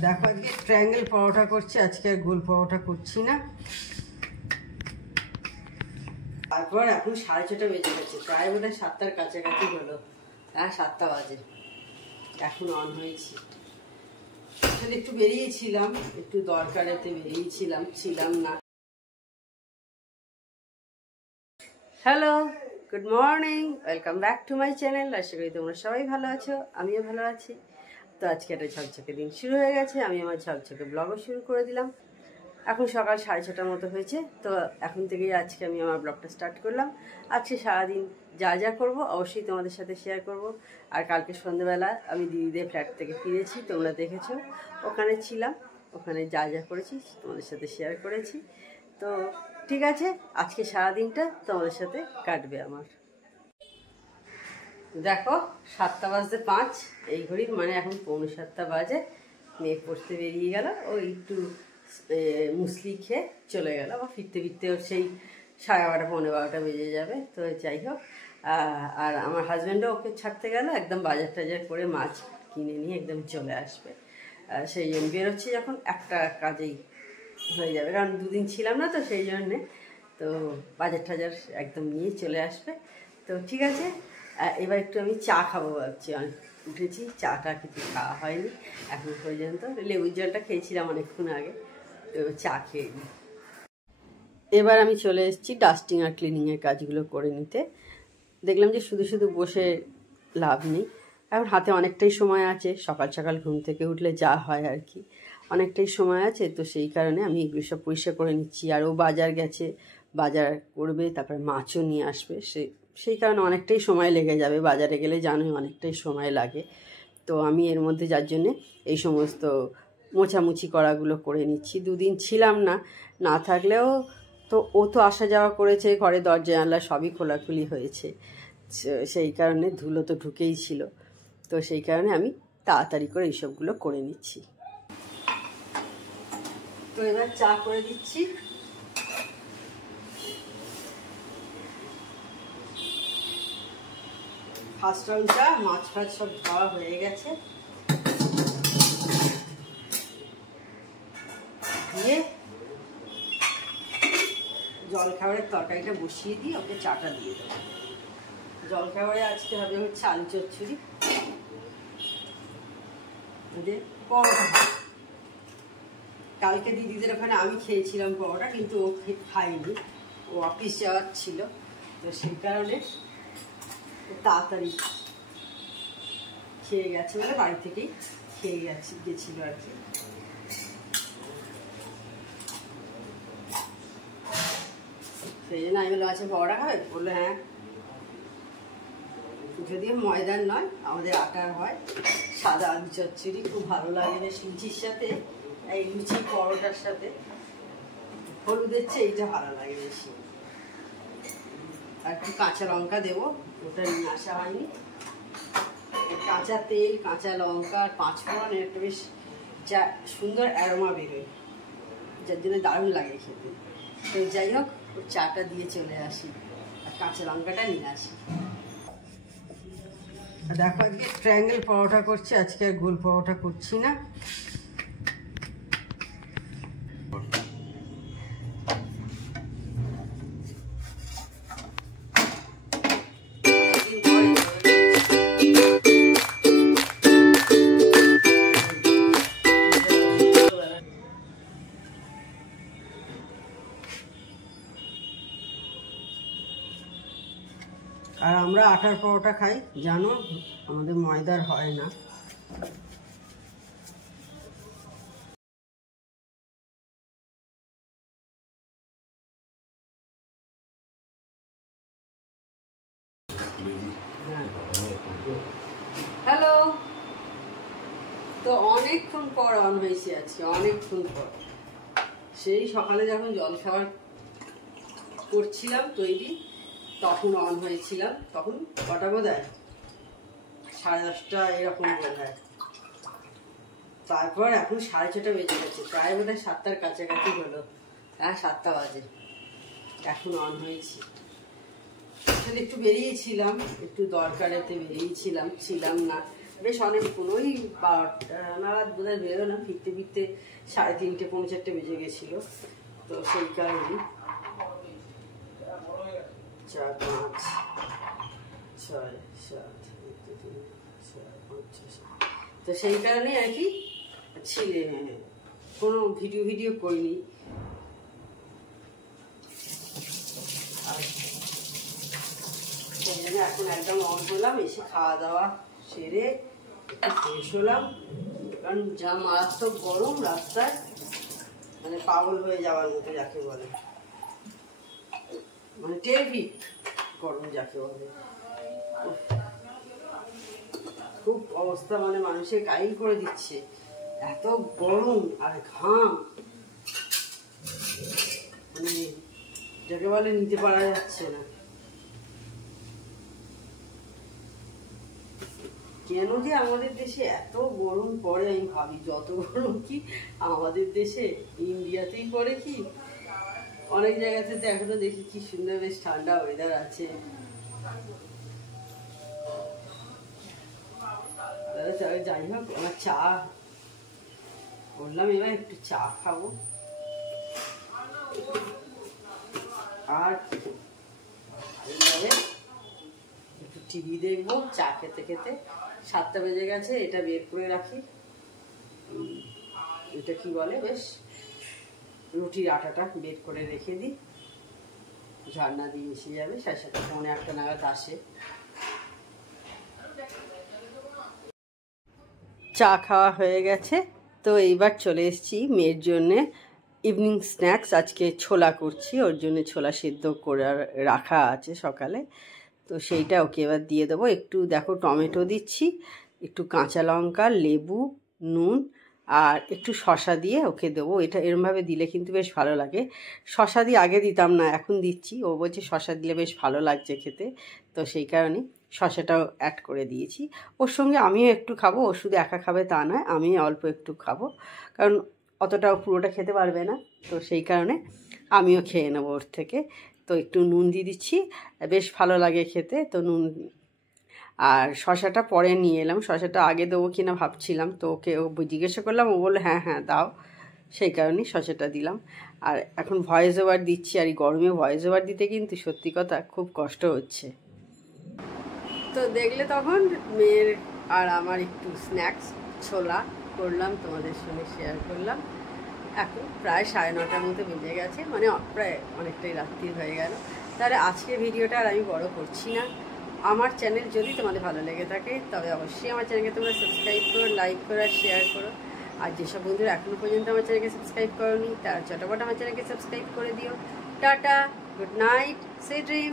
দেখো আজকে ট্রায়াঙ্গেল পরোটা করছি, আজকে আর গোল পরোটা করছি না। তারপর এখন 6:30 বেজে গেছে, প্রায় বোধহয় 7টার কাছাকাছি হলো। হ্যাঁ 7টা বাজে, এখন অন হয়েছি। আসলে একটু বেরিয়েছিলাম, একটু দরকারেতে ছিলাম না। Hello, good morning, welcome back to my channel. আশা করি তোমরা সবাই ভালো আছো, আমিও ভালো আছি। তো আজকে একটা ঝকঝকে দিন শুরু হয়ে গেছে, আমি আমার ঝকঝকে ব্লগও শুরু করে দিলাম। এখন সকাল 6:30 মতো হয়েছে, তো এখন থেকেই আজকে আমি আমার ব্লগটা স্টার্ট করলাম। আজকে সারাদিন যা যা করব অবশ্যই তোমাদের সাথে শেয়ার করব। আর কালকে সন্ধ্যেবেলা আমি দিদিদের ফ্ল্যাট থেকে ফিরেছি, তোমরা দেখেছো, ওখানে ছিলাম, ওখানে যা যা করেছি তোমাদের সাথে শেয়ার করেছি। তো ঠিক আছে, আজকে সারাদিনটা তোমাদের সাথে কাটবে আমার। দেখো 7:05 এই ঘড়ির, মানে এখন 6:45 বাজে। মেয়ে পড়তে বেরিয়ে গেল, ও একটু মুসলি খেয়ে চলে গেল, আবার ফিরতে ফিরতে ওর সেই 11:30 12:15 বেজে যাবে। তো যাই হোক, আর আমার হাজব্যান্ডও ওকে ছাড়তে গেল, একদম বাজার টাজার করে মাছ কিনে নিয়ে একদম চলে আসবে। সেই জন্য বেরোচ্ছি যখন একটা কাজেই হয়ে যাবে, কারণ দুদিন ছিলাম না তো সেই জন্যে। তো বাজার টাজার একদম নিয়ে চলে আসবে। তো ঠিক আছে, এবার একটু আমি চা খাবো ভাবছি। অনেক উঠেছি, চাটা কিছু খাওয়া হয়নি এখন পর্যন্ত, লেবুর জলটা খেয়েছিলাম অনেকক্ষণ আগে, তো চা খেয়ে নিই। এবার আমি চলে এসেছি ডাস্টিং আর ক্লিনিংয়ের কাজগুলো করে নিতে। দেখলাম যে শুধু শুধু বসে লাভ নেই, এখন হাতে অনেকটাই সময় আছে, সকাল সকাল ঘুম থেকে উঠলে যা হয় আর কি, অনেকটাই সময় আছে। তো সেই কারণে আমি এগুলো সব পরিষ্কার করে নিচ্ছি। আর ও বাজার গেছে, বাজার করবে, তারপরে মাছও নিয়ে আসবে, সেই কারণে অনেকটাই সময় লেগে যাবে। বাজারে গেলে জানোই অনেকটাই সময় লাগে। তো আমি এর মধ্যে যার জন্যে এই সমস্ত মোছামুছি করাগুলো করে নিচ্ছি। দুদিন ছিলাম না, না থাকলেও তো ও তো আসা যাওয়া করেছে, ঘরে দরজা জানলা সবই খোলাখুলি হয়েছে, সেই কারণে ধুলো তো ঢুকেই ছিল। তো সেই কারণে আমি তাড়াতাড়ি করে এইসবগুলো করে নিচ্ছি। তো এবার চা করে দিচ্ছি। ফার্স্ট রাউন্ড চা, মাছ ফাছ সব ধোয়া হয়ে গেছে, দিয়ে জলখাবারের তরকারিটা বসিয়ে দিয়ে ওকে চাটা দিয়ে দেবো। জলখাবারে আজকে হবে হচ্ছে আলু চচ্চড়ি, পরোটা। কালকে দিদিদের ওখানে আমি খেয়েছিলাম পরোটা, কিন্তু ও খাইনি, ও অফিস যাওয়ার ছিল। তো সেই কারণে তাড়াতাড়ি খেয়ে গেছে, বলে বাড়ি থেকেই খেয়ে গেছিল আর কি। সেই জন্য আমি বললাম আচ্ছা পরোটা খাবে, বললো হ্যাঁ। যদিও ময়দার নয়, আমাদের আটার হয়। সাদা আলু চচ্চড়ি খুব ভালো লাগে বেশ লুচির সাথে, এই লুচি পরোটার সাথে হলুদের চেয়ে এইটা ভালো লাগে বেশি। আর একটু কাঁচা লঙ্কা দেবো, ওটা নিয়ে আসা হয়নি। কাঁচা তেল, কাঁচা লঙ্কা আর 5 ফোড়ন, একটা বেশ যা সুন্দর অ্যারোমা বেরোয়, যার জন্য দারুণ লাগে খেতে। তো যাই হোক, ওর চাটা দিয়ে চলে আসি আর কাঁচা লঙ্কাটা নিয়ে আসি। দেখো আজকে ট্রায়াঙ্গেল পরোটা করছি, আজকে আর গোল পরোটা করছি না। আর আমরা আটার পরোটা খাই, জানো, আমাদের ময়দার হয় না। হ্যালো, তো অনেকক্ষণ পর অন হয়েছে আজকে, অনেকক্ষণ পর। সেই সকালে যখন জলখাবার করছিলাম তৈরি, তখন অন হয়েছিলাম। তখন কটা বোধহয় 10:30 এরকম বোধহয়। তারপর এখন 6:30 বেজে গেছে, প্রায় বোধহয় 7টার কাছাকাছি হলো। হ্যাঁ 7টা বাজে, এখন অন হয়েছি। আসলে একটু বেরিয়েছিলাম, একটু দরকারেতে বেরিয়েছিলাম না, বেশ অনেকক্ষণ, ওই 12টা নাগাদ বোধহয় বেরোলাম, ফিরতে ফিরতে 3:30 পৌনে 4টে বেজে গেছিলো। তো সেই কারণেই 4, 5, 6, 7, 8, 9, 10, 11, 12, 13, 14, 15, 16। তো সেই কারণেই আর কি কোনো ভিডিও করিনি। সেই জন্য এখন একদম অন করলাম, এসে খাওয়া দাওয়া সেরে ফ্রেশ হলাম। কারণ যা মারাত্মক গরম রাস্তায়, মানে পাগল হয়ে যাওয়ার মতো যাকে বলে, মানে টেরিফিক গরম যাকে বলে। খুব অবস্থা মানে মানুষের কাহিল করে দিচ্ছে, এত গরম আর ঘাম, মানে যাকে বলে নিতে পারা যাচ্ছে না। কেন যে আমাদের দেশে এত গরম পড়ে আমি ভাবি, যত গরম কি আমাদের দেশে, ইন্ডিয়াতেই পড়ে কি? অনেক জায়গাতে তো এখনো দেখি কি সুন্দর বেশ ঠান্ডা ওয়েদার আছে। যাই হোক, আমার চা বললাম, এবার একটু চা খাবো আর একটু টিভি দেখবো চা খেতে খেতে। 7টা বেজে গেছে, এটা বের করে রাখি। এটা কি বলে, বেশ রুটির আটাটা বের করে রেখে দিই, ঝর্ণা দিয়ে এসে যাবে। 7:30 পৌনে 8টা নাগাদ আসে। চা খাওয়া হয়ে গেছে, তো এইবার চলে এসেছি মেয়ের জন্যে ইভিনিং স্ন্যাক্স। আজকে ছোলা করছি, ওর জন্য ছোলা সিদ্ধ করে রাখা আছে সকালে, তো সেইটা ওকে এবার দিয়ে দেবো। একটু দেখো টমেটো দিচ্ছি, একটু কাঁচা লঙ্কা, লেবু, নুন আর একটু শসা দিয়ে ওকে দেবো। এটা এরমভাবে দিলে কিন্তু বেশ ভালো লাগে। শসা দিয়ে আগে দিতাম না, এখন দিচ্ছি। ও বলছে শসা দিলে বেশ ভালো লাগছে খেতে, তো সেই কারণে শসাটাও অ্যাড করে দিয়েছি। ওর সঙ্গে আমিও একটু খাবো, ও শুধু একা খাবে তা নয়, আমি অল্প একটু খাবো, কারণ অতটাও পুরোটা খেতে পারবে না, তো সেই কারণে আমিও খেয়ে নেবো ওর থেকে। তো একটু নুন দিয়ে দিচ্ছি, বেশ ভালো লাগে খেতে। তো নুন আর শসাটা পরে নিয়ে এলাম, শসাটা আগে দেবো কিনা ভাবছিলাম, তো ওকে জিজ্ঞাসা করলাম, ও বললো হ্যাঁ হ্যাঁ দাও, সেই কারণেই শসাটা দিলাম। আর এখন ভয়েস ওভার দিচ্ছি, আর এই গরমে ভয়েস ওভার দিতে কিন্তু সত্যি কথা খুব কষ্ট হচ্ছে। তো দেখলে তখন মেয়ের আর আমার একটু স্ন্যাক্স ছোলা করলাম, তোমাদের সঙ্গে শেয়ার করলাম। এখন প্রায় 9:30টার মতো বেজে গেছে, মানে প্রায় অনেকটাই রাত্রি হয়ে গেল। তাহলে আজকে ভিডিওটা আর আমি বড় করছি না। আমার চ্যানেল যদি তোমাদের ভালো লেগে থাকে তবে অবশ্যই আমার চ্যানেলকে তোমরা সাবস্ক্রাইব করো, লাইক করো আর শেয়ার করো। আর যেসব বন্ধুরা এখনও পর্যন্ত আমার চ্যানেলকে সাবস্ক্রাইব করোনি, তারা চটাপট আমার চ্যানেলকে সাবস্ক্রাইব করে দিও। Tata, good night, sweet dream.